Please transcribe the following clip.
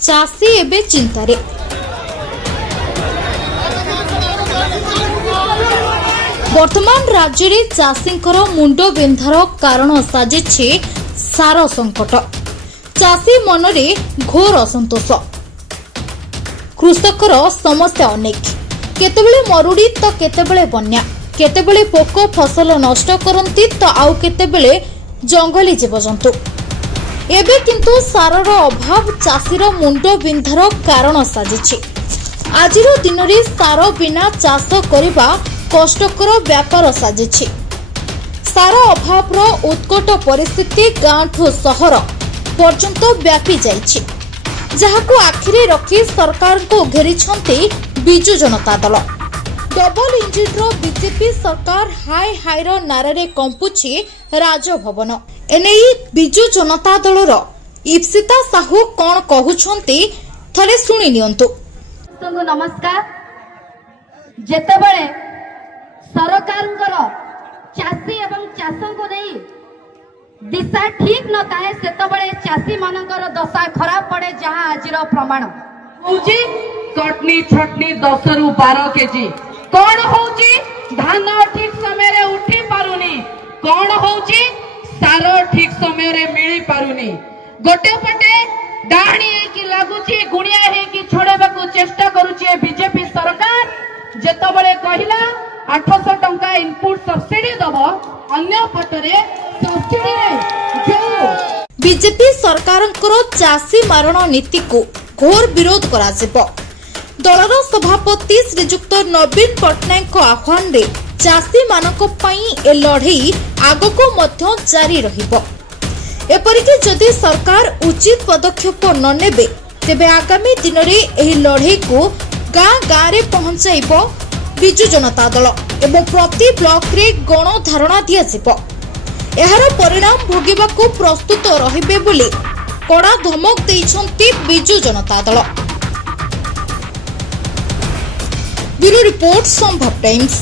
चाषी एबे चिंतारे। वर्तमान राज्य में चाषींकर मुंड बिंधार कारण साजिछि सार संकट। चाषी मनरे घोर असंतोष। कृषकर समस्या अनेक, केतेबेले मरुड़ी तो केतेबेले बन्या, केतेबेले पोक फसल नष्ट करती तो आउ केतेबेले जंगली जीवजंतु। एबे किंतु सारर अभाव चाषीर मुंड बिंधार कारण साजिछि। आजिर दिन में सार बिना चाष करिबा कष्टकर व्यापार साजिछि। सार अभाव उत्कट परिस्थिति गाँव ठू सहर पर्यंत व्यापी जाइछि, जहाकू आखिरे रखी सरकार को घेरिछंती बिजु जनता दल। डबल इंजिन रो बीजेपी सरकार हाय हाय रो नारे कंपुछि राजभवन। एनेई बिजु जनता दलर इप्सिता साहू कोन कहउछंती थरे सुनि नियंतु। नमस्कार। जेतेबेले सरकारंकर चाषी एवं चाषों को नहीं दिशा ठीक न थाए सेतबेले चाषी मानकर दशा खराब पड़े, जहां आजिर प्रमाण होउची कटनी छटनी 10 रु 12 केजी। कौन होउची धान ठीक समय रे उठी पारुनी, कौन होउची सार ठीक समय रे मिली पारुनी। गोटे पटे डाणी की लागुची गुणिया हे की छोड़ेबाकू चेष्टा करूची बीजेपी सरकार। जेतबेले कहिला 800 टंका इनपुट सब्सिडी दबो, अन्य पटरे सब्सिडी रे बीजेपी सरकारंकर चाषी मारण नीति को घोर विरोध करा जिवो। दलर सभापति श्रीजुक्त नवीन पटनायक आह्वान रे चाषी मानक पई ए लड़ई आगको मध्य जारी रहिबो। एपरिके जदि सरकार उचित पदक्षेप न नेबे तेबे आगामी दिन रे एही लड़ई को गाँ गाँ रे पहुंचाइबो बिजु जनता दल एवं प्रति ब्लॉक रे गणधारणा दिया जिवो। एहार परिणाम भोगिबाकू प्रस्तुत रहिबे बोली कड़ा धमक दैछंती बिजु जनता दल। ब्यूरो रिपोर्ट संभव टाइम्स।